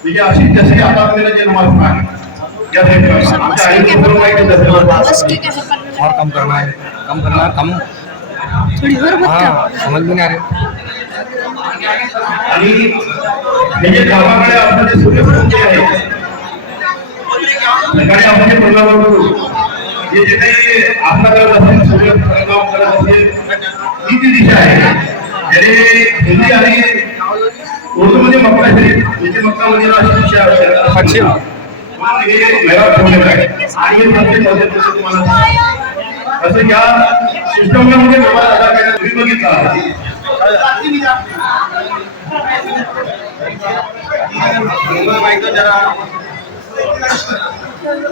म्हणजे अशी जशी आता जे नमाज आहे और कम करना है, कम थोड़ी और हाँ समझ में नहीं आ रही। आणि हे जे गावाकडे आपण जे सूर्यप्रकाश आहे सकाळी आपण जे प्रोग्राम करू हे जे काही आपला करत असेल सूर्यप्रकाश करत असेल ही जी दिशा आहे याने हिंदी आणि उर्दू मध्ये मक्का शरीफ याची मक्का मध्ये अशी दिशा असते पश्चिम हे मेळावा ठेवलेला आहे आणि हे प्रत्येक मध्ये तुम्हाला असं या सिस्टम मध्ये नमाज अदा करायला तुम्ही बघितला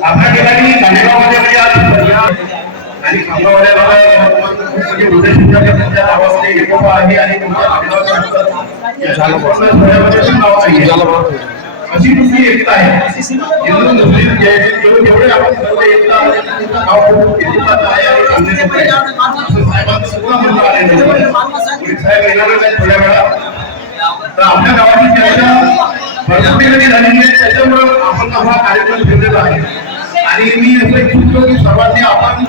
आपल्या ठिकाणी गाणेगावमध्ये म्हणजे आज आणि खामगावल्या म्हणजे उद्देश गावामध्ये एकोपा आहे आणि अशी दुसरी एकता आहे हिंदू मुस्लिम जेवढे आपण सर्व एकता आहे आणि साहेबांचं सुद्धा म्हणणं आलेलं साहेब येणारच आहेत थोड्या वेळा तर आपल्या गावाची चर्चा भरपूर ठिकाणी झालेली आहे त्याच्यामुळे आपण हा कार्यक्रम ठेवलेला आहे आणि मी असं इच्छितो की सर्वांनी आपण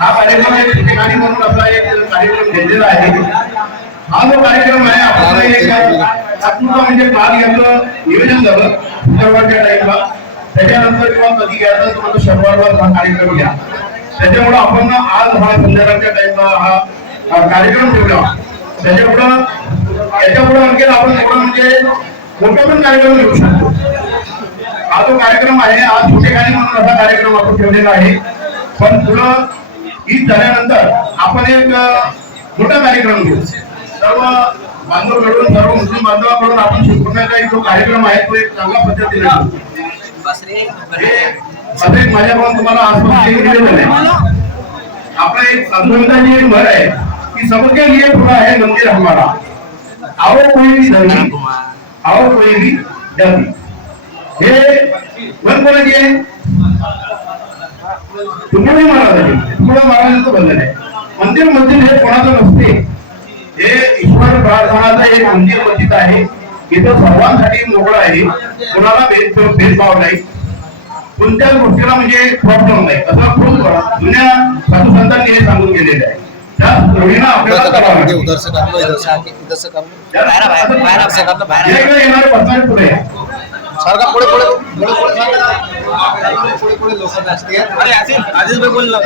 हा कार्यक्रम एक ठिकाणी म्हणून असा एक कार्यक्रम घेतलेला आहे हा जो कार्यक्रम आहे आपल्याला एक तात्पुरता म्हणजे काल याचं नियोजन झालं शुक्रवारच्या टाईमला त्याच्यानंतर किंवा कधी घ्यायचं तुम्हाला शनिवारला हा कार्यक्रम घ्या त्याच्यामुळे आपण आज हा संध्याकाळच्या टाईमला हा कार्यक्रम ठेवला त्याच्यामुळं याच्यापुढे आणखी आपण थोडं म्हणजे मोठा पण कार्यक्रम घेऊ शकतो हा जो कार्यक्रम आहे आज छोटे गाणी म्हणून असा कार्यक्रम आपण ठेवलेला आहे पण पुढं ईद झाल्यानंतर आपण एक मोठा कार्यक्रम घेऊ सर्व बांधव मिळून सर्व मुस्लिम बांधवाकडून आपण शिकवण्याचा जो कार्यक्रम आहे तो एक चांगल्या पद्धतीने असं माझ्याकडून तुम्हाला आसपास दिलेलं आहे आपला एक संतोषाची एक म्हण आहे कि सबके लिए खुला है मंदिर हमारा आओ कोई भी धर्मी आओ कोई भी धर्मी हे मन कोणाची आहे तुकडे महाराजांचं बंधन आहे मंदिर मस्जिद हे कोणाचं नसते हे ईश्वर प्रार्थनाचं एक मंदिर मस्जिद आहे इथं सर्वांसाठी मोकळं आहे कोणाला भेदभाव नाही कोणत्याच गोष्टीला म्हणजे प्रॉब्लेम नाही असा खूप जुन्या साधू संतांनी हे सांगून गेलेलं आहे पुढे सारखा पुढे लोक असते अरे आधीच बोल ना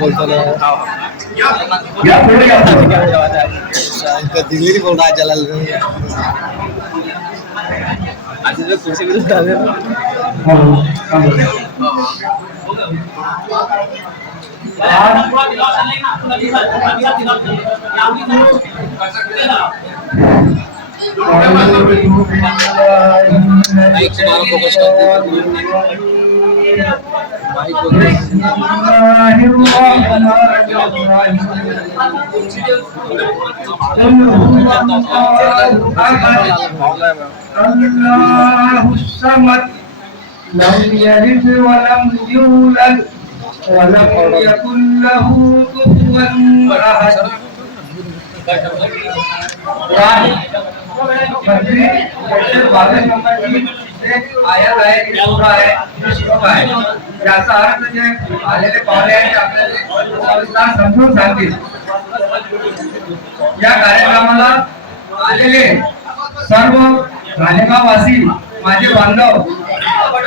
बोलतो दिल्ली बोल रहा जलाल आधीच खुशी फोकस لم يلد ولم يولد ولم يكن له كفوا احد आयत आहे सूरा आहे श्लोक आहे याचा अर्थ जे आलेले पाहुणे आहेत आपल्याला सविस्तर समजून सांगतील या कार्यक्रमाला आलेले सर्व घाणेगाववासी माझे बांधव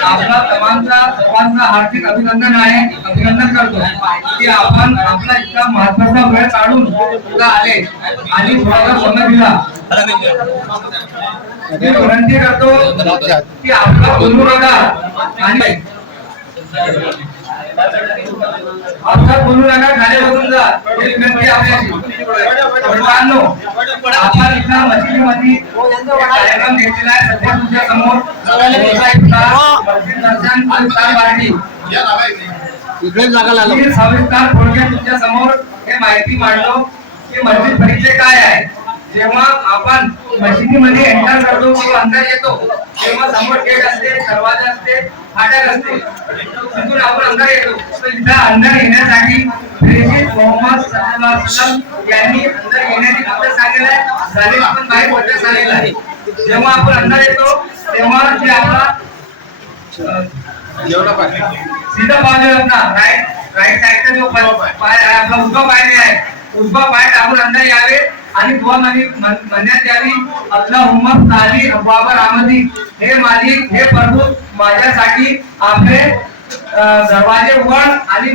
आपला सर्वांचा हार्दिक अभिनंदन करतो की आपण आपला इतका महत्वाचा वेळ काढून तुला आले आणि थोडासा समय दिला मी विनंती करतो की आपला बोलू नका आणि आपला बोलू नका खाली बसून जा ही विनंती आपल्याची मित्रांनो आपण इथं मस्जिदीमध्ये कार्यक्रम घेतलेला आहे सध्या तुमच्या समोर सविस्तर थोडक्यात तुमच्या समोर हे माहिती मांडलो की मस्जिद परिचय काय आहे जेव्हा आपण मशिदीमध्ये एंटर करतो किंवा अंदर येतो तेव्हा समोर गेट असते, दरवाजा असते, फाटक असते. तिथून आपण अंदर येतो. तर इथं अंदर येण्यासाठी प्रेषित मोहम्मद सल्लल्लाहु अलैहि वसल्लम यांनी अंदर येण्याची पद्धत सांगितली आहे, जाण्याची पण काही पद्धत सांगितली आहे. जेव्हा आपण अंदर येतो तेव्हा जे आपला सीधा पाय जो अपना राइट साइड का जो पाय आहे आपला उजवा पाय आहे, उजवा पाय टाकून अंदर यावे आणि दुआ म्हणण्यात यावी, अल्लाहुम्मा साली अब्वाब रहमती, हे मालिक हे प्रभू माझ्यासाठी आपले दरवाजे उघड आणि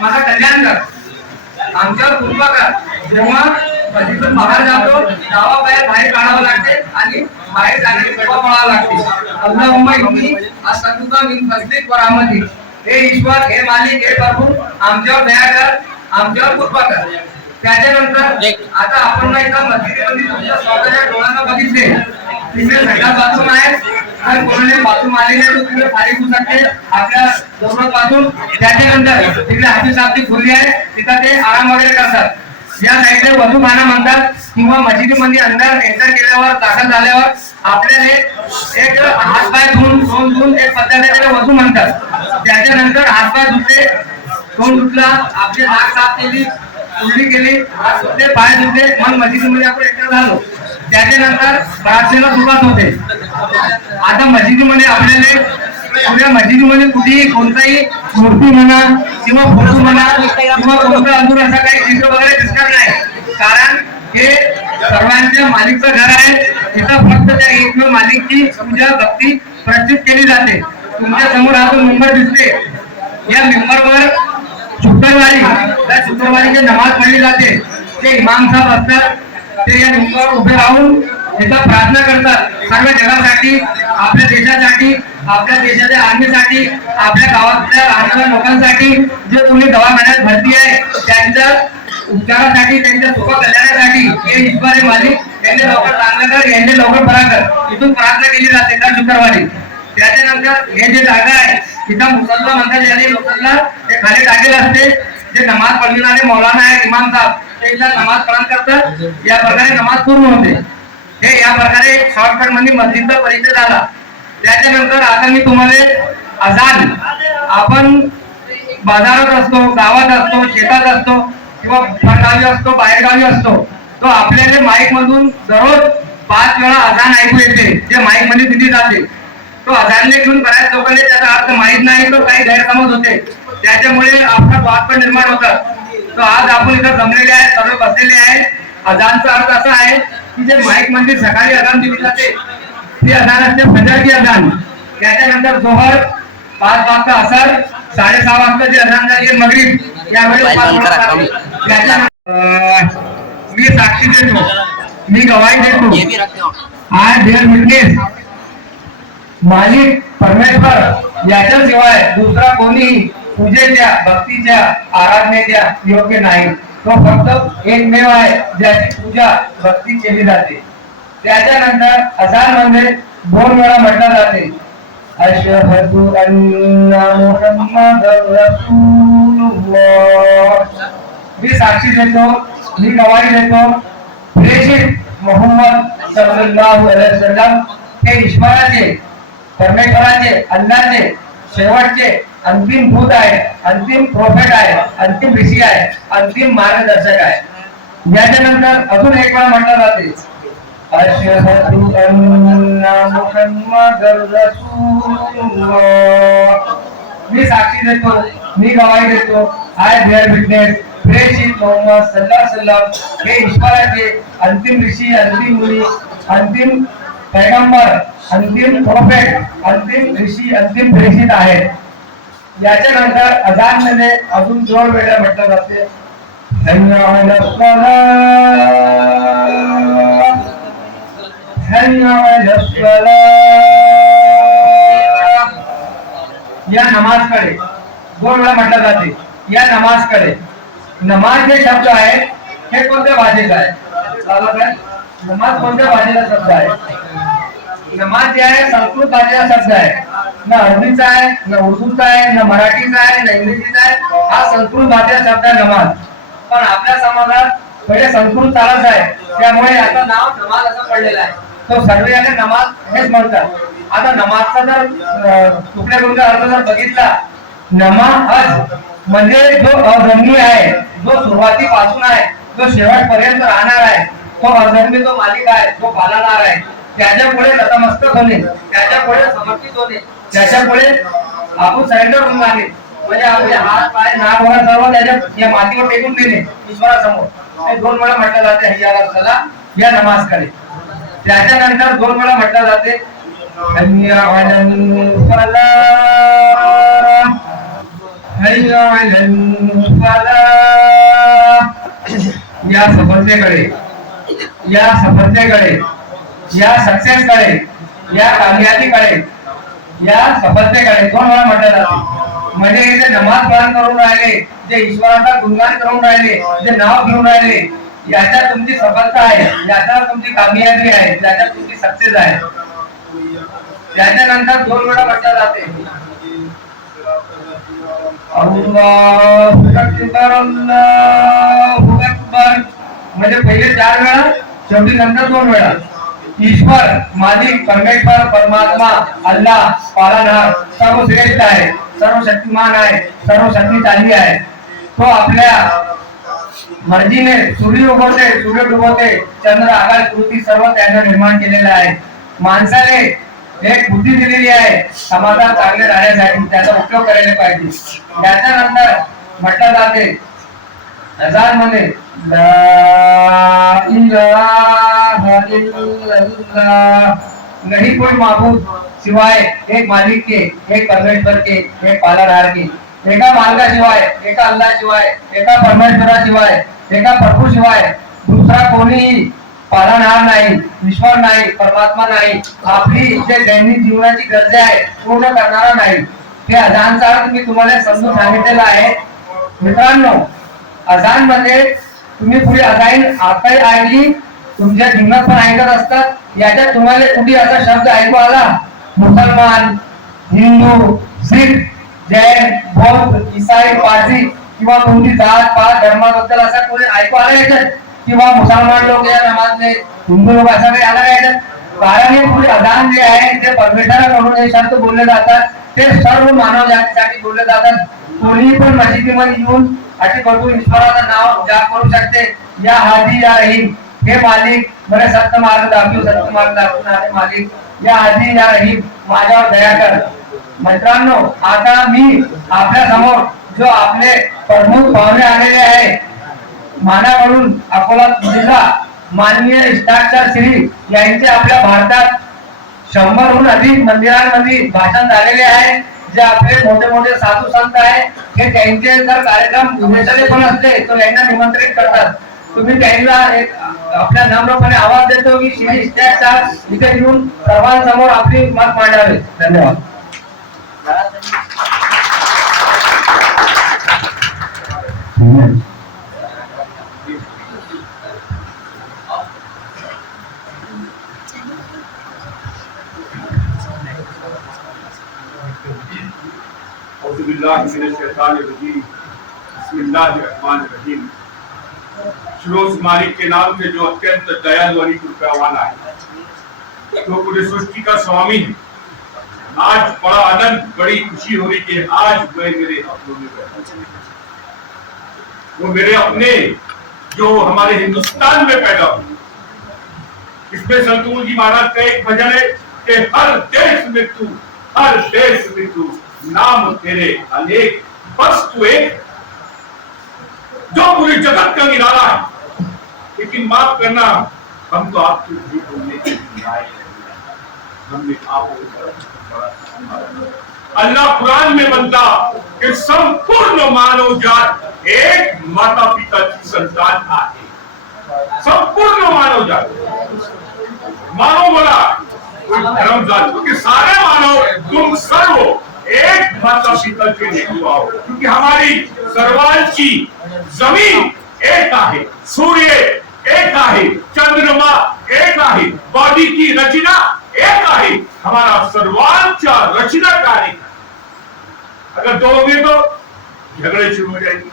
माझा कल्याण कर, आमच्यावर कृपा कर. जेव्हा मस्जिदून बाहेर जातो डावा पाय बाहेर काढावा लागते आणि बाहेर जाण्याची कृपा पडावी लागते. अल्लाहुम्मा इन्नी अस्तगफिरुका मिन फजलिक व रहमतिक, हे ईश्वर हे मालिक हे प्रभू आमच्यावर दया कर, आमच्यावर कृपा कर. त्याच्यानंतर आता आपण एकदा मस्जिदीमध्ये तुमच्या स्वतःच्या डोळ्यांना बघितले तिथे संडास बाथरूम आहे, जर कोणाने बाथरूम आलेले तर तिथे खाली होऊ शकते आपल्या जवळ बाथरूम. त्याच्यानंतर तिथे हाती सापटी खोली आहे, तिथं ते आराम वगैरे करतात. या साईडला वधूखाना म्हणतात किंवा मस्जिदीमध्ये अंदर एंटर केल्यावर दाखल झाल्यावर आपल्याला एक हातपाय धुवून एक पद्धतीने वधू म्हणतात. त्याच्यानंतर हातपाय धुतले, तोंड धुतला, आपली नाक साफ केली, उलटी केली, ते पाय धुतले, मग मस्जिदीमध्ये आपण एंटर झालो. त्याच्यानंतर प्रार्थनेला सुरुवात होते. आता मस्जिदीमध्ये आपल्याला मस्जिदीमध्ये कुठेही कोणताही मूर्ती म्हणा किंवा फोटो म्हणा किंवा कोणतं अंदूर असं काही चित्र वगैरे दिसणार नाही, कारण हे सर्वांच्या मालिकचं घर आहे. इथं फक्त त्या एकमेव मालिकची पूजा भक्ती प्रचित केली जाते. तुमच्या समोर आपण मेंबर दिसते, या मेंबरवर शुक्रवारी जे नमाज पढली जाते ते इमाम साहेब असतात, ते या मेंबरवर उभे राहून इथं प्रार्थना करतात सर्व जगासाठी, आपल्या देशासाठी, आपल्या देशाच्या आर्मीसाठी, आपल्या गावातल्या राहणाऱ्या लोकांसाठी, जे कोणी दवाखान्यात भरती आहे त्यांच्या उपचारासाठी, त्यांच्या सुख कल्याणासाठी. हे ईश्वर हे मालिक यांनी लवकर चांगलं कर, यांनी लवकर बरा कर, इथून प्रार्थना केली जाते दर शुक्रवारी. त्याच्यानंतर हे जे जागा आहे तिथं मुसल्ला म्हणतात, याने मुसल्ला ते खाली टाकेल असते, जे नमाज पढविणारे मौलाना आहे इमाम साहेब ते इथं नमाज पढ़न करतात. या प्रकारे नमाज पूर्ण होते. हे या प्रकारे शॉर्टकट मध्ये मस्जिदचा परिचय झाला. त्याच्यानंतर आता मी तुम्हाला अजान, आपण बाजारात असतो, गावात असतो, शेतात असतो किंवा परगावी असतो, बाहेरगावी असतो, तो आपल्याला माईक मधून दररोज 5 वेळा अजान ऐकू येते, जे माईक मध्ये दिली जाते. तो अजानने घेऊन बऱ्याच लोकांना त्याचा अर्थ माहित नाही, तो काही गैरसमज होते, त्याच्यामुळे आपला वाद पण निर्माण होतात. तो आज आपण इथं जमलेले आहे, सर्व बसलेले आहे. अजानचा अर्थ असा आहे की जे माईक मध्ये सकाळी अजान दिली जाते ती अजान असते फजर की अजान. त्याच्यानंतर जोहर 5 वाजता, असर 6:30 वाजता जे अजान झाली मगरिब, यावेळी 5 वाजता. मी साक्षी देतो, मी गवाही देतो, आज देअर विटनेस मालिक परमेश्वर याच्याशिवाय दुसरा कोणी पूजेच्या, भक्तीच्या, आराधनेच्या योग्य नाही. तो फक्त एकमेव आहे ज्याची पूजा भक्ती केली जाते. त्याच्यानंतर अजान मध्ये 2 वेळा म्हटलं जाते, अशहदु अन्ना मुहम्मदर रसूलुल्लाह. मी साक्षी देतो, मी गवाही देतो, प्रेषित मोहम्मद सल्लल्लाहु अलैहि वसल्लम हे ईश्वराचे, परमेश्वराचे, अल्लाहचे शेवटचे अंतिम दूत आहे, अंतिम प्रोफेट आहे, अंतिम ऋषी आहे, अंतिम मार्गदर्शक आहे. याच्यानंतर अजून एक वेळा म्हटलं जाते, अशहदु अन्ना मुहम्मदर रसूलुल्लाह. मी साक्षी देतो, मी गवाही देतो, आय बेअर विटनेस, प्रेषित मोहम्मद सल्लल्लाहु अलैहि वसल्लम हे ईश्वराचे अंतिम ऋषी, अंतिम मुनी, अंतिम पैगंबर, अंतिम प्रोफेट, अंतिम ऋषी, अंतिम प्रेषित आहे. याच्यानंतर अजान मध्ये अजून 2 वेळा म्हटलं जाते, हय्या अलस सलाह, हय्या अलस सलाह. या नमाजकडे 2 वेळा म्हटलं जाते. या नमाजकडे, नमाज हे शब्द आहे हे कोणत्या भाषेचा आहे? नमाज कोणत्या भाषेचा शब्द आहे? नमाज जे आहे संस्कृत भाषेचा शब्द आहे, न अरबीचा आहे, न उर्दूचा आहे, न मराठीचा आहे, न इंग्रजीचा आहे. हा संस्कृत भाषेचा शब्द आहे नमाज. पण आपल्या समाजात पहिले संस्कृत चालत आहे, त्यामुळे आता नाव नमाज असं पडलेलं आहे. तो सर्व याने नमाज हेच म्हणतात. आता नमाजचा जर तुकड्या गुंडा अर्थ जर बघितला, नमाज म्हणजे जो अधर्मी आहे, जो सुरुवातीपासून आहे, जो शेवटपर्यंत राहणार आहे, तो अधर्मी जो मालिक आहे, जो पालणार आहे, त्याच्यापुढे नतमस्तक होणे, त्याच्यापुढे समर्पित होणे, त्याच्यापुढे आपण सरेंडर होऊन जाणे, म्हणजे आपले हात पाय नाक वगैरे सर्व त्याच्या या मातीवर टेकून देणे ईश्वरासमोर. हे 2 वेळा म्हटलं जाते हय्या सला या नमाजकडे. त्याच्यानंतर 2 वेळा म्हटलं जाते हय्या अलल फलाह, हय्या अलल फलाह. या सफलतेकडे, या सफलतेकडे, या सक्सेसकडे, या कामयाबीकडे, या सफलतेकडे 2 वेळा म्हटलं जाते. म्हणजे जे नमाज पालन करून राहिले, जे ईश्वराचा गुणगान करून राहिले, जे नाव घेऊन राहिले, याच्यात तुमची सफलता आहे, याच्यात तुमची कामयाबी आहे, याच्यात तुमची सक्सेस आहे. त्याच्यानंतर 2 वेळा म्हटलं जाते अल्लाहू अकबर, अल्लाहू अकबर. म्हणजे पहिले 4 वेळा, शेवटी नंतर 2 वेळा. ईश्वर मालिक परमेश्वर परमात्मा अल्लाह पालनहार सर्वश्रेष्ठ आहे, सर्व शक्तिमान आहे, सर्व शक्तिशाली आहे. तो आपल्या मर्जीने सूर्य उगवते, सूर्य डुबवते, चंद्र आकाश पृथ्वी सर्व त्याने निर्माण केलेलं आहे. माणसाने एक बुद्धी दिलेली आहे समाजात चांगले राहण्यासाठी, त्याचा उपयोग करायला पाहिजे. त्याच्यानंतर म्हटलं जाते अजान मध्ये ला इलाहा इल्लल्लाह, नहीं कोई माबूद सिवाय एक मालिक के, एक परमेश्वर के, एक पालनहार के. एका मालकाशिवाय, एका अल्लाह शिवाय, एका परमेश्वराशिवाय, एका प्रभू शिवाय दुसरा कोणीही पालनहार नाही, ईश्वर नाही, परमात्मा नाही. आपली जे दैनिक जीवनाची गरजा आहे पूर्ण करणारा नाही. ते अजानचा अर्थ मी तुम्हाला समजून सांगितलेला आहे. मित्रांनो, अजान मध्ये तुम्ही पुढे अजान आता ऐकली, तुमच्या जीवनात पण ऐकत असतात. याच्यात तुम्हाला कुठे असा शब्द ऐकू आला मुसलमान, हिंदू, सिख, जैन, बौद्ध, ईसाई, पारसी किंवा कोणती जात पात धर्माबद्दल असा कोणी ऐकू आला याच्यात, किंवा मुसलमान लोक या नमाजने, हिंदू लोक असं काही आला याच्यात? कारण हे पुढे अजान जे आहे ते परमेश्वराकडून हे शब्द बोलले जातात, ते सर्व मानव जातीसाठी बोलले जातात. कोणी पण मस्जिदीमध्ये येऊन अशी बघून ईश्वराचं नाव जाप करू शकते. या हाजी या रहीम, हे मालिक मला सत्य मार्ग दाखवू, सत्य मार्ग दाखवणारे मालिक, या हाजी या रहीम माझ्यावर दया कर. मित्रांनो, आता मी आपल्या समोर जो आपले प्रमुख पाहुणे आलेले आहे मानाकडून अकोला जिल्हा माननीय इष्टाचार श्री यांचे आपल्या भारतात 100हून अधिक मंदिरांमध्ये भाषण झालेले आहे. जे आपले मोठे मोठे साधू संत आहे, हे त्यांचे जर कार्यक्रम विवेचने पण असले तर यांना निमंत्रित करतात. तुम्ही त्यांना एक आपल्या नम्रपणे आवाज देतो की श्री इष्टाचार इथे येऊन सर्वांसमोर आपली मत मांडावे. धन्यवाद. बिस्मिल्लाहिर्रहमानिर्रहीम. फिरोज मालिक के नाम से जो अत्यंत दयालु और कृपावान है, तो पूरे सृष्टि का स्वामी है. आज बड़ा आनंद, बड़ी खुशी हो रही कि आज मैं मेरे अपनों में बैठा, वो मेरे अपने जो हमारे हिंदुस्तान में पैदा हुए. इसमें संतूर जी महाराज का एक भजन है कि हर देश में तू, हर देश में तू, नाम तेरे अनेक, बस तू एक, जो पूरी जगत का निराला है. लेकिन माफ करना, हम तो आपकी भी बोलने के लिए आए हैं. हमने अल्लाह कुरान में बनता कि संपूर्ण मानव जात एक माता पिता की संतान आहे. संपूर्ण मानव जात, मानव बोला कोई धर्म जात, क्योंकि सारे मानव तुम सर्व एक माता पिता के लेकर आओ. क्योंकि हमारी सर्वांची जमीन एक आहे, सूर्य एक आहे, चंद्रमा एक आहे, बॉडी की रचना एक आहे. हमारा सर्वांचा रचना कार्य. अगर दो होंगे तो झगड़े शुरू हो जाएंगे.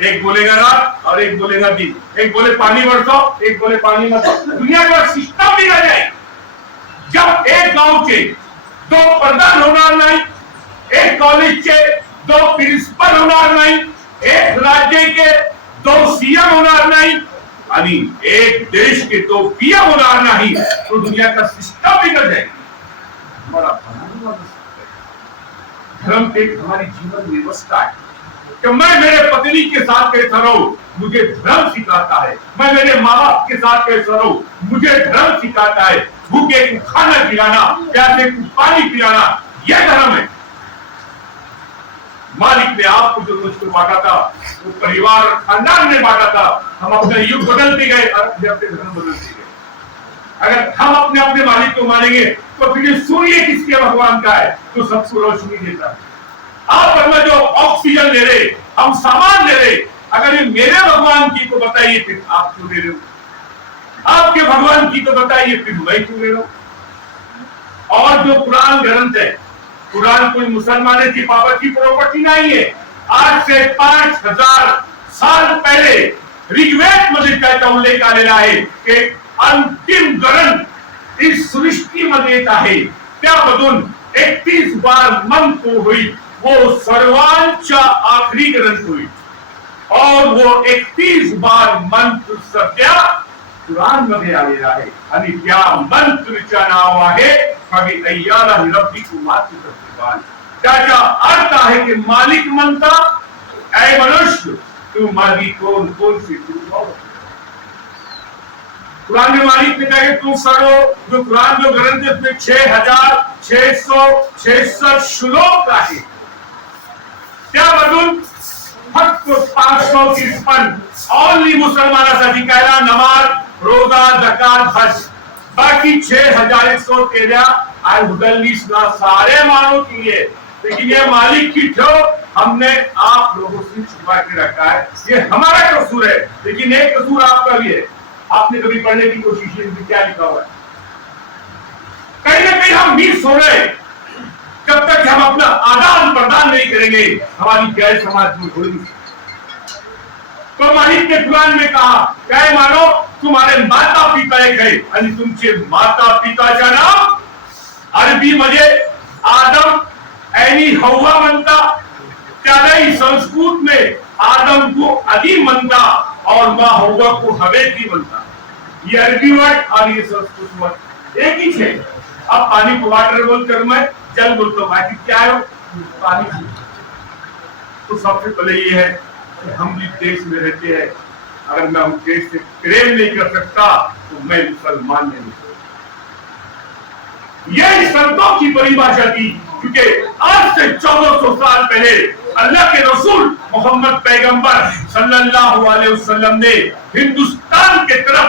एक बोलेगा रात और एक बोलेगा दिन, एक बोले पानी बरसाओ, एक बोले पानी मत। दुनिया का सिस्टम बिगड़ जाए जब एक गांव के 2 प्रधान होणार नहीं, एक कॉलेज के 2 प्रिंसिपल होणार नहीं, एक राज्य के 2 सीएम होणार नहीं, यानी एक देश के 2 पीएम होणार नहीं, तो दुनिया का सिस्टम बिगड़ जाएगा। बड़ा धर्म एक हमारी जीवन व्यवस्था है कि मैं मेरे पत्नी के साथ कैसा रहूं, मुझे धर्म सिखाता है। मैं मेरे माँ बाप के साथ कैसा रहूं, मुझे धर्म सिखाता है। भूखे को खाना खिलाना, प्यासे को पानी पिलाना, यह धर्म है। मालिक ने आपको जो मुझको बांटा था वो परिवार और खानदान ने बांटा था। हम अपने युग बदलते गए और अपने धर्म बदलते गए। अगर हम अपने अपने मालिक को मानेंगे तो फिर सूर्य किसके भगवान का है तो सबको रोशनी देता है। आप और मैं जो ऑक्सीजन ले रहे, हम सामान ले रहे, अगर ये मेरे भगवान की तो बताइए फिर आप क्यों ले रहे हो? आपके भगवान की तो बताइए फिर मैं क्यों ले रहा हूं? और जो कुरान ग्रंथ है, कुरान कोई मुसलमानों की पापा की प्रॉपर्टी नहीं है। आज से 5000 साल पहले ऋग्वेद मध्ये त्याचा उल्लेख आलेला आहे की अंतिम ग्रंथ इस सृष्टि मध्ये येत आहे, त्यामधून 31 बार मंत्र होईल, वो सर्वांच्या आखरी ग्रंथ होईल और वो 31 बार मंत्र सध्या कुरान मध्ये आलेला आहे आणि त्या मंत्रचं नाव आहे कवी अय्याला रब्बिकु मातु सत्पाल। त्याचा अर्थ आहे की मालिक म्हणता ऐ मनुष्य तू माझी कौन सी तू। कुरान में मालिक ने कहा तुम सर्व जो कुरान जो ग्रंथ है उसमें 6666 श्लोक आहे, त्यामधून फक्त 553 ओनली मुसलमानांसाठी कायदा नमाज रोजा जकात हज, बाकी 6113 आज मुदल्लिस ना सारे मानव के लिए। लेकिन ये मालिक की ठो हमने आप लोगों से छुपा के रखा है, ये हमारा कसूर है। लेकिन एक कसूर आपका भी है, आपने कभी पढ़ने की कोशिश की क्या लिखा हुआ है? कहीं ना कहीं हम मिस हो रहे। जब तक हम अपना आदान प्रदान नहीं करेंगे हमारी गैर समाज में होगी। तो मालिक ने कुरान में कहा क्या मानो तुम्हारे माता पिता एक है आणि तुमचे माता पिताचं नाव अरबी मध्ये आदम आणि हव्वा म्हणता, त्यालाही संस्कृत में आदम को अदी म्हणता और माँ हव्वा को हवेती म्हणता। ये अरबी वर्ड और ये संस्कृत वर्ड एक ही है। अब पानी को वाटर बोलकर मैं जल बोलता हूँ, आखिर क्या है पानी। तो सबसे पहले ये है कि हम जिस देश में रहते हैं, अगर मैं उस देश से प्रेम नहीं कर सकता तो मैं मुसलमान नहीं हूं। यही संतों की परिभाषा थी, क्योंकि आज से 1400 साल पहले अल्लाह के रसूल मोहम्मद पैगंबर सल्लल्लाहु अलैहि वसल्लम ने हिंदुस्तान के तरफ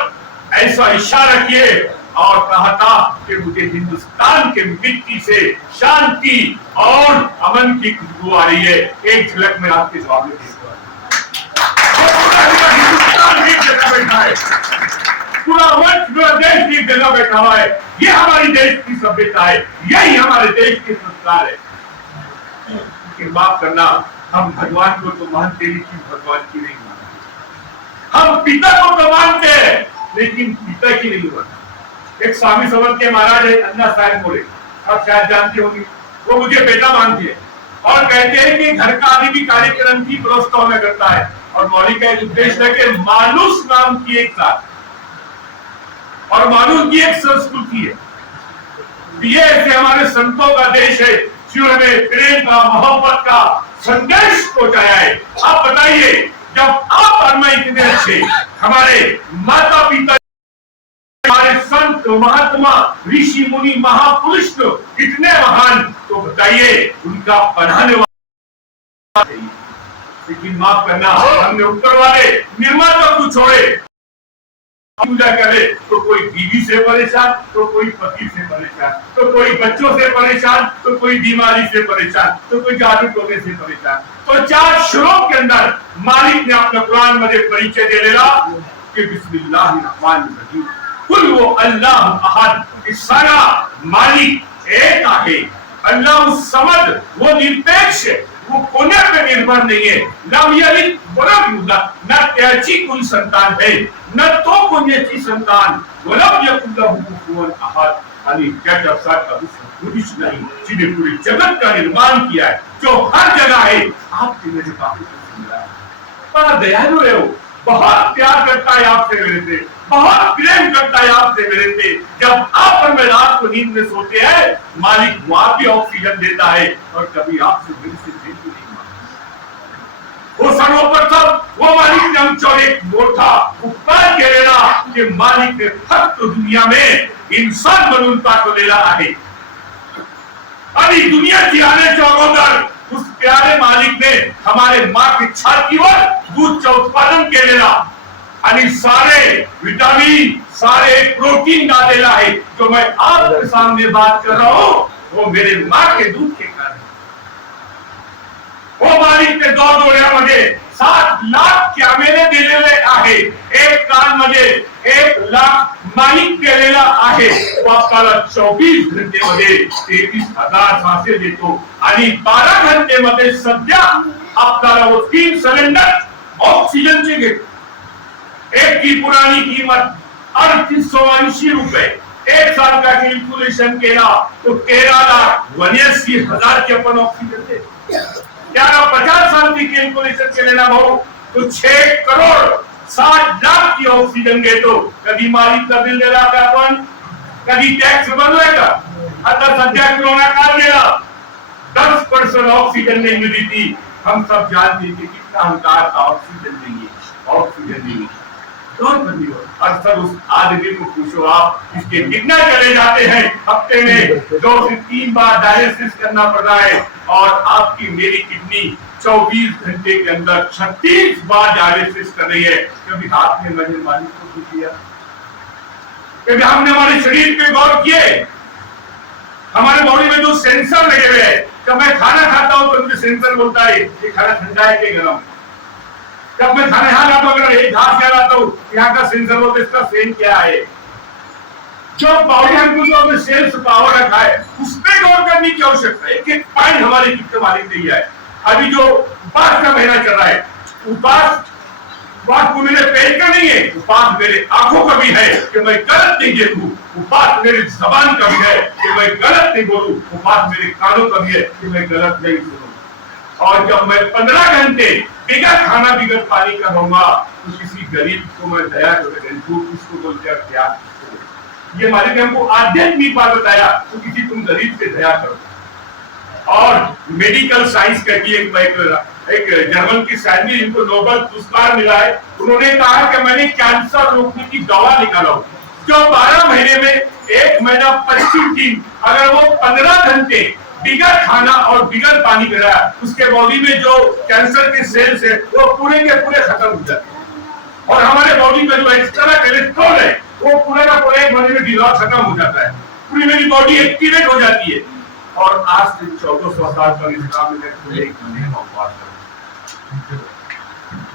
ऐसा इशारा किए और कहा था कि मुझे हिंदुस्तान के मिट्टी से शांति और अमन की खुशबू आ रही है। एक झलक में आपके जवाब में हिंदुस्तान एक जगह बैठा है, पूरा वंश पूरा देश एक जगह बैठा हुआ है। ये हमारी देश की सभ्यता है, यही हमारे देश के संस्कार है। लेकिन माफ करना, हम भगवान को तो मानते लेकिन भगवान की नहीं मानते। हम पिता को तो मानते हैं लेकिन पिता की नहीं मानते। एक स्वामी समर्थ के महाराज है अन्ना साहब बोले, आप शायद जानते होंगे, वो मुझे बेटा मानती है और कहते हैं कि घर का आदि भी कार्यक्रम की व्यवस्था में करता है और मौलिक का उद्देश्य है कि मानुष नाम की एक जात और मानुष की एक संस्कृति है। ये ऐसे हमारे संतों का देश है, जीवन में प्रेम का मोहब्बत का संदेश पहुंचाया है। आप बताइए, जब आप और मैं इतने अच्छे, हमारे माता पिता हमारे संत महात्मा ऋषि मुनि महापुरुष इतने महान, तो बताइए उनका पढ़ाने वाला। लेकिन माफ करना, हमने ऊपर वाले निर्माता को छोड़े पूजा करे तो कोई बीवी से परेशान, तो कोई पति से परेशान, तो कोई बच्चों से परेशान, तो कोई बीमारी से परेशान, तो कोई जादू टोने से परेशान। तो 4 श्लोक के अंदर मालिक ने अपना कुरान में परिचय दे देना कि बिस्मिल्लाहिर्रहमानिर्रहीम, कुल वो अल्लाह अहद, सारा मालिक एक आहे। अल्लाह समद, वो निरपेक्ष है, वो कोने पे निर्भर नहीं है। लम यलिद वलम यूलद, न त्याची कोई संतान है न तो कोई संतान, वलम यकुल लहू कुफुवन अहद, यानी कभी कुछ नहीं, जिन्हें पूरे जगत का निर्माण किया है, जो हर जगह है, आपकी मेरे काफी सुंदर है, बड़ा दयालु है वो, बहुत प्यार करता है आपसे मेरे से, बहुत प्रेम करता है आपसे मेरे से। जब आप और मैं रात को नींद में सोते हैं, मालिक वहां भी ऑक्सीजन देता है और कभी आपसे मेरे से नहीं मांगता। वो सर्वप्रथम वो मालिक ने हमको एक मोटा उपकार केलेला कि मालिक ने फक्त दुनिया में इंसान बनवून को लेला आहे आणि दुनियाची आण्याच्या अगोदर उस प्यारे मालिक ने हमारे माँ की छातीवर दूध उत्पादन केलेला आणि सारे विटामिन सारे प्रोटीन डालेला है। जो मैं आपके सामने बात कर रहा हूं वो मेरे माँ के दूध के कारण। वो मालिक ने डोळ्यामध्ये 7 लाख कॅमेरे दिलेले आहे, एक कानमध्ये 1 लाख मालिक केलेला आहे, वो आपल्याला 24 घंटेमध्ये 33,000 सांसे देतो आणि 12 घंटेमध्ये सध्या आपल्याला वो 3 सिलेंडर ऑक्सीजनचे घेतो। एक की पुरानी कीमत 3880 रुपए, 1 साल का कैलकुलेशन केला तो 13,82,000 के अपन ऑक्सीजन थे। 50 साल की कैलकुलेशन केले ना भाऊ तो 6 करोड़ 60 लाख की ऑक्सीजन घेतो। कधी मालिकचा बिल दिला का आपण, कधी टॅक्स बनवाय का? आता सध्या कोरोना काल गेला, 10% ऑक्सीजन नहीं मिली थी। हम सब जानते थे कितना हंकार था, ऑक्सीजन नहीं है, ऑक्सीजन नहीं है। और सब उस आदमी को पूछो आप, इसके कितना चले जाते हैं, हफ्ते में 2 से 3 बार डायलिसिस करना पड़ रहा है और आपकी मेरी किडनी 24 घंटे के अंदर 36 बार डायलिसिस कर रही है। कभी आपने मेरे मालिक को पूछ लिया? कभी हमने हमारे शरीर पे गौर किए? हमारे बॉडी में जो सेंसर लगे हुए हैं, जब मैं खाना खाता हूं तो मुझे सेंसर बोलता है ये खाना ठंडा है कि गर्म। जब मैं खाना यहाँ लाता हूँ, अगर एक घास यहाँ लाता हूँ, यहाँ का सेंसर बोलते इसका सेंस क्या है। जो बॉडी हमको जो हमें सेल्स पावर रखा है उस पे गौर करने की आवश्यकता है। एक पॉइंट हमारे कितने मालिक नहीं है। अभी जो उपास का महीना चल रहा है, उपास मेरे पेट का नहीं है, उपास मेरे आंखों का भी है कि मैं गलत नहीं देखूं, उपास मेरी जबान का भी है कि मैं गलत नहीं बोलूं, उपास मेरे कानों का भी है कि मैं गलत नहीं सुनूं। और जब मैं 15 घंटे बिगड़ खाना बिगड़ पानी का रहूंगा तो किसी गरीब को मैं दया करूंगा, उसको बोलते हैं प्यार। ये मालिक ने हमको आध्यात्मिक बात बताया तो किसी तुम गरीब से दया करो। और मेडिकल साइंस का एक जर्मन की साइंटिस्ट जिनको नोबेल पुरस्कार मिला है, उन्होंने कहा कि मैंने कैंसर रोकने की दवा निकाला हूं जो 12 महीने में 1 महीना 25 दिन अगर वो 15 घंटे बिगड़ खाना और बिगड़ पानी पी रहा है, उसके बॉडी में जो कैंसर के सेल्स है वो पूरे के पूरे खत्म हो जाते हैं। और हमारे बॉडी का जो एक्स्ट्रा कोलेस्ट्रॉल है वो पूरे का पूरे 1 महीने में डिजॉल्व खत्म हो जाता है, पूरी मेरी बॉडी एक्टिवेट हो जाती है। और आज से 1400 साल पर इस्लाम में पूरे 1 महीने में उपवास करो।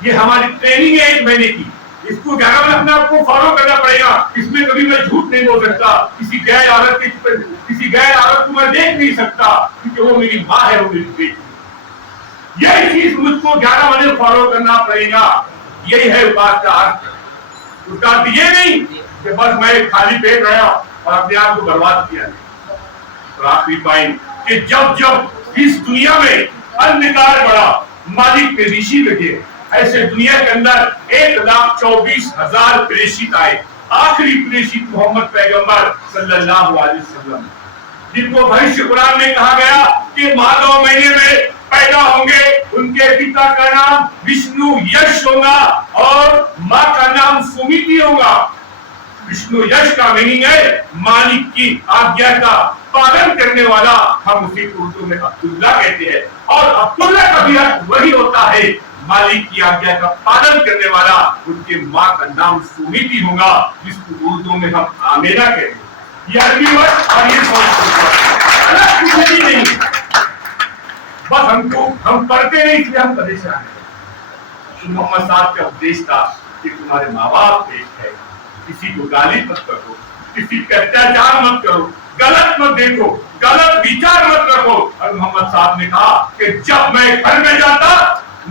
ये हमारी ट्रेनिंग है 1 महीने की, इसको ध्यान में अपने आप को फॉलो करना पड़ेगा। इसमें कभी मैं झूठ नहीं बोल सकता, किसी गैर औरत को मैं देख नहीं सकता क्योंकि वो मेरी माँ है, वो मेरी बेटी। यही चीज मुझको 11 महीने फॉलो करना पड़ेगा। यही है उपास का अर्थ। उसका अर्थ ये नहीं कि बस मैं खाली पेट रहा और अपने आप को बर्बाद किया। और आखिरी पॉइंट कि जब जब इस दुनिया में अंधकार बढ़ा, मालिक के ऋषि लगे, ऐसे दुनिया के अंदर 1,24,000 प्रेषित आए। आखिरी प्रेषित मोहम्मद पैगंबर सल्लल्लाहु अलैहि वसल्लम, जिनको भविष्य कुरान में कहा गया कि मानव महीने में पैदा होंगे, उनके पिता का नाम विष्णु यश होगा और माँ का नाम सुमिति होगा। विष्णु यश का मीनिंग है मालिक की आज्ञा का पालन करने वाला, हम उसी उर्दू में अब्दुल्ला कहते हैं। और अब्दुल्ला का भी अर्थ वही होता है, मालिक की आज्ञा का पालन करने वाला। उनके माँ का नाम सुमिति होगा, जिसको उर्दू में हम आमेना कहते हैं। ये अरबी वर्ड और ये अलग कुछ नहीं। बस हम पढ़ते नहीं इसलिए हम परेशान हैं। मोहम्मद साहब का उपदेश था कि तुम्हारे माँ बाप एक है, किसी को गाली मत करो, किसी पे अत्याचार मत करो, गलत मत देखो, गलत विचार मत रखो। और मोहम्मद साहब ने कहा कि जब मैं घर में जाता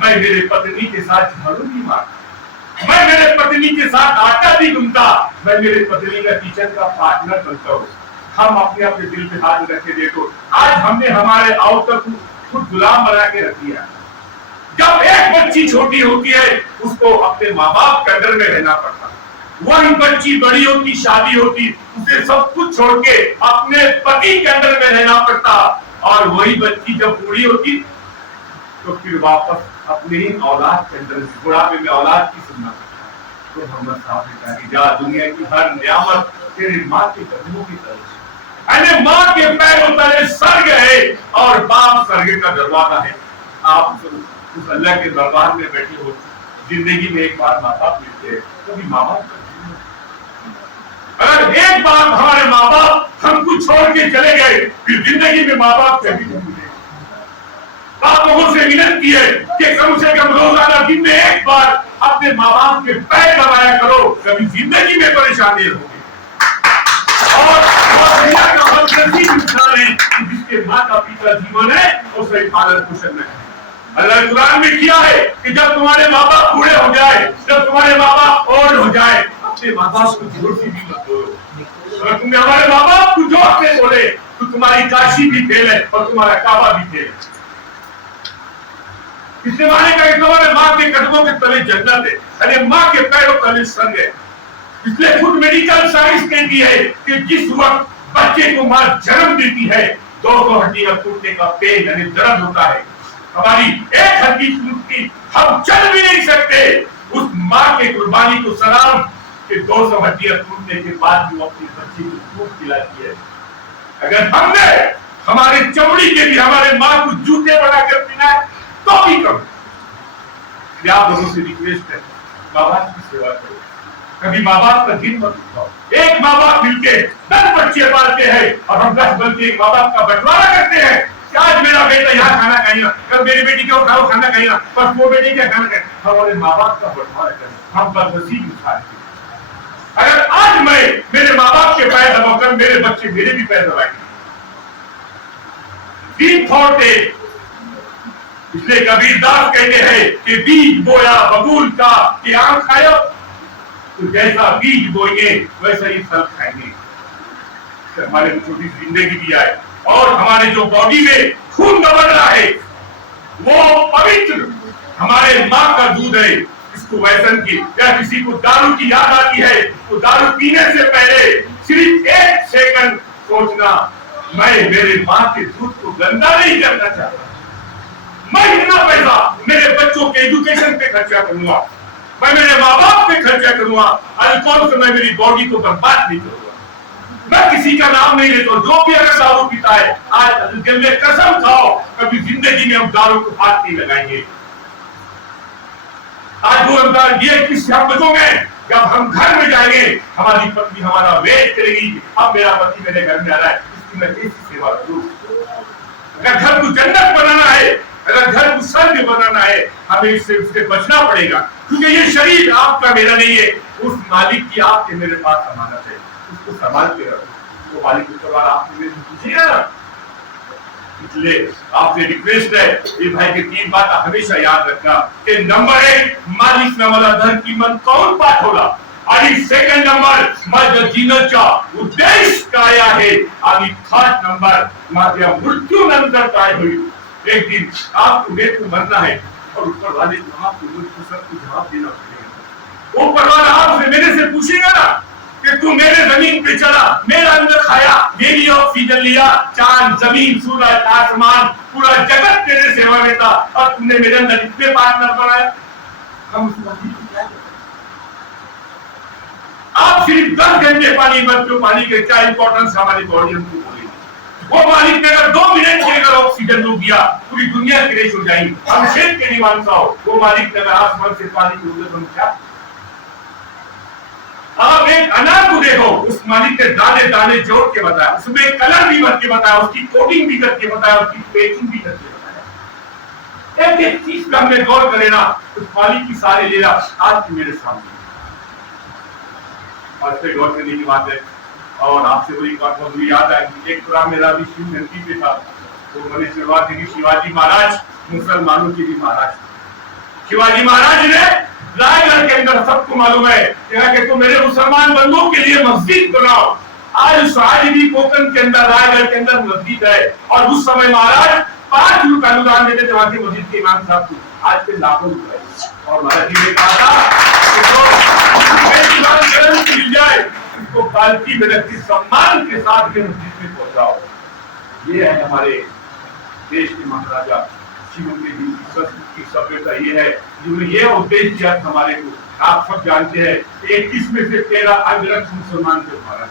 मैं मेरे पत्नी के साथ झाड़ू भी मारता, मैं मेरे पत्नी के साथ आटा भी गूंथता, मैं मेरे पत्नी का किचन का पार्टनर बनता हूँ। हम अपने अपने दिल पे हाथ रख के देखो, आज हमने हमारे औरत को खुद गुलाम बना के रख दिया। जब एक बच्ची छोटी होती है उसको अपने माँ बाप के अंडर में रहना पड़ता, वही बच्ची बड़ी होती, शादी होती, उसे सब कुछ छोड़ के अपने पति के अंडर में रहना पड़ता, और वही बच्ची जब बूढ़ी होती तो फिर वापस अपने ही औलाद के अंदर बुढ़ापे में औलाद की सुनना पड़ता। तो मोहम्मद साहब ने कहा कि जा, दुनिया की हर नियामत तेरी माँ के कदमों की तरफ, अरे माँ के पैरों तले स्वर्ग है और बाप स्वर्ग का दरवाजा है। आप उस अल्लाह के दरबार में बैठे हो, जिंदगी में एक बार माँ बाप मिलते हैं, कभी माँ बाप, अगर एक बार हमारे माँ बाप हमको छोड़ के चले गए, फिर जिंदगी में माँ बाप कभी नहीं मिलेंगे। आप लोगों से विनती है कि कम से कम रोजाना दिन में एक बार अपने माँ बाप के पैर दबाया करो, कभी जिंदगी में परेशानी होगी। और दुनिया का बदनसीब इंसान है जिसके माता पिता जीवन है और सही पालन पोषण है। अल्लाह कुरान में किया है कि जब तुम्हारे माँ बाप बूढ़े हो जाए, जब तुम्हारे माँ बाप ओल्ड हो जाए, अपने माँ बाप को जोर से भी मत बोलो। अगर तुमने हमारे माँ बाप को जोर से बोले तो तुम्हारी काशी भी फेल है और तुम्हारा काबा भी फेल है। इस जमाने का तुम्हारे माँ के कदमों के तले जन्नत है, अरे माँ के पैरों तले स्वर्ग है। इसलिए खुद मेडिकल साइंस कहती है कि जिस वक्त बच्चे को माँ जन्म देती है, 200 हड्डियां टूटने का पेन यानी दर्द होता है, हमारी एक हड्डी टूटती, हम चल भी नहीं सकते। उस माँ के कुर्बानी को सलाम कि 200 हड्डियां टूटने के बाद भी वो अपनी बच्ची को दूध पिलाती है। अगर हमने हमारे चमड़ी के भी हमारे माँ को जूते बनाकर पिलाए तो भी कम। आप लोगों से रिक्वेस्ट है, माँ बाप की सेवा करो, कभी माँ बाप का दिन मत उठाओ। एक माँ बाप मिलके 10 बच्चे पालते हैं और हम 10 बच्चे एक माँ बाप का बंटवारा करते हैं। आज मेरा बेटा यहाँ खाना खाएगा, कल मेरी बेटी क्या उठाओ खाना खाएगा, पर वो बेटी क्या खाना खाएगा, हमारे माँ बाप का बंटवारा करें, हम बदनसीब इंसान हैं। अगर आज मैं मेरे माँ बाप के पैर दबाकर मेरे बच्चे मेरे भी पैर दबाएंगे। डीप थॉट है, इसलिए कबीरदास कहते हैं कि बीज बोया बबूल का कि आम खायो, तो जैसा बीज बोएंगे वैसा ही फल खाएंगे। हमारे छोटी जिंदगी भी आए और हमारे जो बॉडी में खून दबड़ रहा है वो पवित्र हमारे माँ का दूध है। इसको वैसन की या किसी को दारू की याद आती है तो दारू पीने से पहले सिर्फ 1 सेकंड सोचना, मैं मेरे माँ के दूध को गंदा नहीं करना चाहता, मैं इतना पैसा मेरे बच्चों के एजुकेशन पे खर्चा करूंगा, मैं मेरे माँ बाप पे खर्चा करूंगा, अल्कोहल से मैं मेरी बॉडी को बर्बाद नहीं करूंगा। मैं किसी का नाम नहीं लेता, जो भी अगर दारू पीता है आज दिल में कसम खाओ कभी जिंदगी में हम दारू को हाथ नहीं लगाएंगे। आज वो रमजान ये किस हम बचोगे जब हम घर में जाएंगे, हमारी पत्नी हमारा वेट करेगी, अब मेरा पति मेरे घर में आ रहा है, इसकी मैं कैसी सेवा करूं। अगर घर को जन्नत बनाना है, अगर घर को स्वर्ग बनाना है, हमें इससे उससे बचना पड़ेगा, क्योंकि ये शरीर आपका मेरा नहीं है, उस मालिक की आपके मेरे पास अमानत है, उसको संभाल के रखो। वो मालिक के सवाल आपसे मेरे पूछिएगा ना। इसलिए आपसे रिक्वेस्ट है ये भाई की 3 बात हमेशा याद रखना कि नंबर 1 मालिक नावाला धर की मन कौन पाठवला, आणि सेकंड नंबर माझ्या जीवनाचा उद्देश काय आहे, आणि थर्ड नंबर माझ्या मृत्यूनंतर काय होईल। एक दिन आपको मेरे को मरना है और ऊपर वाले को आपको मुझको सबको जवाब देना पड़ेगा। ऊपर वाला आपसे मेरे से पूछेगा ना कि तू मेरे जमीन पे चला, मेरा अन्न खाया, मेरी ऑक्सीजन लिया, चांद जमीन सूरज आसमान पूरा जगत तेरे सेवा में था और तूने मेरे अंदर इतने पार्टनर बनाया। हम आप सिर्फ 10 घंटे पानी मत पियो, पानी के क्या इंपॉर्टेंस हमारी बॉडी हमको बोलेगी। वो मालिक ने अगर 2 मिनट के अगर ऑक्सीजन रोक दिया पूरी दुनिया क्रेश हो जाएगी। हम शेख के निवान सा हो, वो मालिक ने अगर आसमान से पानी की उल्लंघन क्या। आप एक अनार को देखो, उस मालिक ने दाने दाने जोड़ के बताया, उसमें कलर भी भर के बताया, उसकी कोटिंग भी करके बताया, उसकी पैकिंग भी करके बताया। एक एक चीज का हमने गौर करे ना, उस मालिक की सारे लीला आज मेरे सामने आज पे गौर करने की बात है। और आपसे बड़ी बात मुझे याद आएगी, एक प्रोग्राम मेरा भी शिव नंदी पे था, तो मैंने शुरुआत की शिवाजी महाराज मुसलमानों के भी महाराज, शिवाजी महाराज ने रायगढ़ के अंदर, सबको मालूम है कि तुम मेरे मुसलमान बंधुओं के लिए मस्जिद बनाओ। आज भी कोकण के अंदर, रायगढ़ के अंदर मस्जिद है, और उस समय महाराज 5 रुपए अनुदान देते थे वहां की मस्जिद के इमाम साहब को, आज के लाखों रुपए। और महाराज जी ने कहा था मिल जाए इसको पालकी में रखी सम्मान के साथ के मस्जिद में पहुंचाओ। ये है हमारे देश के महाराजा शिवम के जी की सभ्यता। ये है जिन्होंने ये उपदेश दिया हमारे को। आप सब जानते हैं 21 में से 13 अंगरक्षक मुसलमान थे भारत।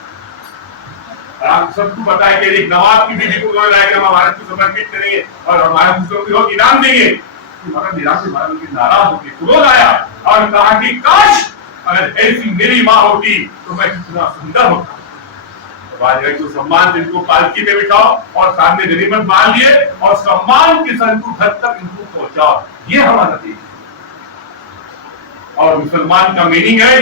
आप सबको पता है कि एक नवाब की बीवी को उन्होंने लाया कि हम भारत को समर्पित करेंगे और हमारा मुसलमान को इनाम देंगे। मगर निराश से भारत उनके नाराज होकर क्रोध आया और कहा कि काश अगर ऐसी मेरी माँ होती तो मैं कितना सुंदर होता। तो सम्मान से इनको पालकी में बिठाओ और सामने गनीमत मान लिए और सम्मान के संग घर तक इनको पहुंचाओ। ये हमारा देश है। और मुसलमान का मीनिंग है